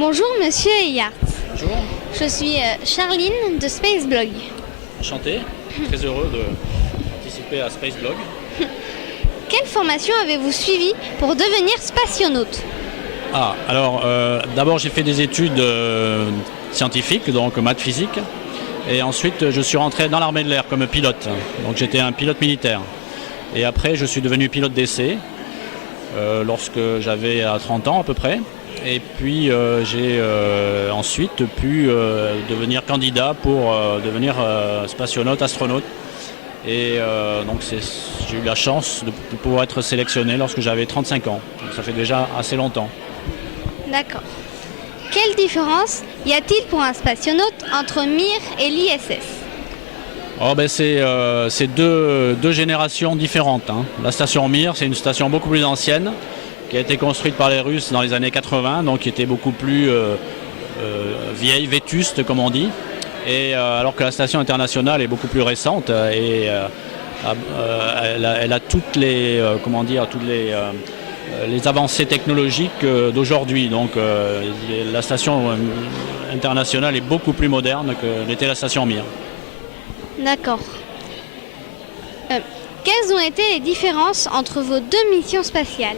Bonjour Monsieur Eyart. Bonjour, Je suis Charline de Spaceblog. enchanté, très heureux de participer à Spaceblog. Quelle formation avez-vous suivie pour devenir spationaute? Alors d'abord j'ai fait des études scientifiques, donc maths physique, et ensuite je suis rentré dans l'armée de l'air comme pilote, donc j'étais un pilote militaire. Et après je suis devenu pilote d'essai lorsque j'avais 30 ans à peu près. Et puis j'ai ensuite pu devenir candidat pour devenir spationaute, astronaute. Et donc j'ai eu la chance de pouvoir être sélectionné lorsque j'avais 35 ans. Donc ça fait déjà assez longtemps. D'accord. Quelle différence y a-t-il pour un spationaute entre Mir et l'ISS? C'est deux générations différentes, hein. La station Mir, c'est une station beaucoup plus ancienne, qui a été construite par les Russes dans les années 80, donc qui était beaucoup plus vieille, vétuste comme on dit. Et alors que la station internationale est beaucoup plus récente et elle a toutes les les avancées technologiques d'aujourd'hui. Donc la station internationale est beaucoup plus moderne que l'était la station Mir. D'accord. Quelles ont été les différences entre vos deux missions spatiales?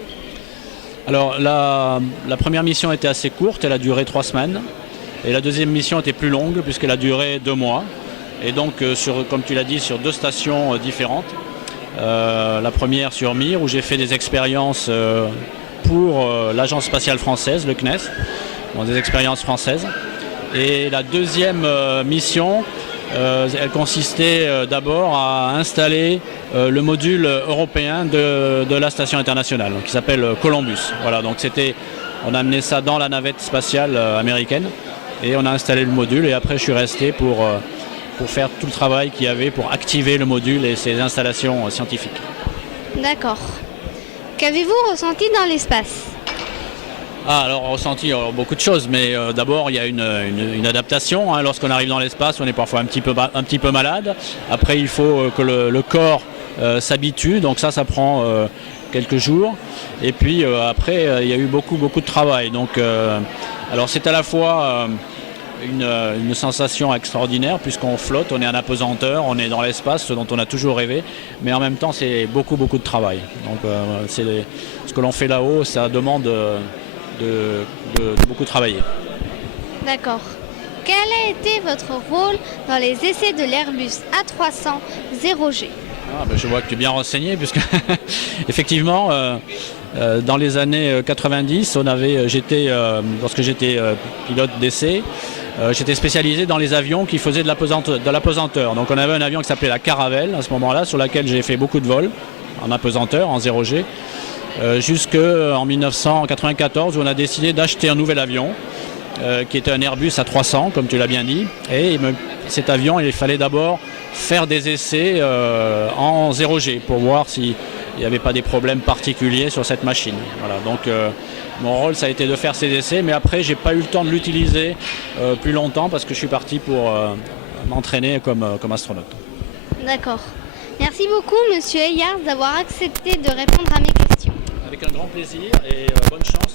Alors la première mission était assez courte, elle a duré 3 semaines. Et la deuxième mission était plus longue puisqu'elle a duré 2 mois. Et donc, comme tu l'as dit, sur 2 stations différentes. La première sur Mir, où j'ai fait des expériences pour l'Agence spatiale française, le CNES, donc des expériences françaises. Et la deuxième mission, elle consistait d'abord à installer le module européen de la station internationale, qui s'appelle Columbus. Voilà, donc on a amené ça dans la navette spatiale américaine. Et on a installé le module et après je suis resté pour faire tout le travail qu'il y avait pour activer le module et ses installations scientifiques. D'accord. Qu'avez-vous ressenti dans l'espace? Alors ressenti beaucoup de choses, mais d'abord il y a une adaptation, hein. Lorsqu'on arrive dans l'espace, on est parfois un petit peu malade. Après il faut que le corps s'habitue, donc ça prend quelques jours. Et puis après il y a eu beaucoup de travail. Donc alors c'est à la fois une sensation extraordinaire puisqu'on flotte, on est en apesanteur, on est dans l'espace, ce dont on a toujours rêvé, mais en même temps c'est beaucoup de travail. Donc ce que l'on fait là-haut, ça demande de beaucoup travailler. D'accord. Quel a été votre rôle dans les essais de l'Airbus A300 0G? Je vois que tu es bien renseigné puisque effectivement dans les années 90, lorsque j'étais pilote d'essai, j'étais spécialisé dans les avions qui faisaient de l'apesanteur. Donc on avait un avion qui s'appelait la Caravelle à ce moment-là, sur laquelle j'ai fait beaucoup de vols en apesanteur, en 0G, jusqu'en 1994 où on a décidé d'acheter un nouvel avion qui était un Airbus A300, comme tu l'as bien dit. Et cet avion, il fallait d'abord faire des essais en 0G pour voir s'il n'y avait pas des problèmes particuliers sur cette machine. Voilà, donc mon rôle, ça a été de faire ces essais, mais après, j'ai pas eu le temps de l'utiliser plus longtemps parce que je suis parti pour m'entraîner comme astronaute. D'accord. Merci beaucoup, Monsieur Eyart, d'avoir accepté de répondre à mes questions. Avec un grand plaisir et bonne chance.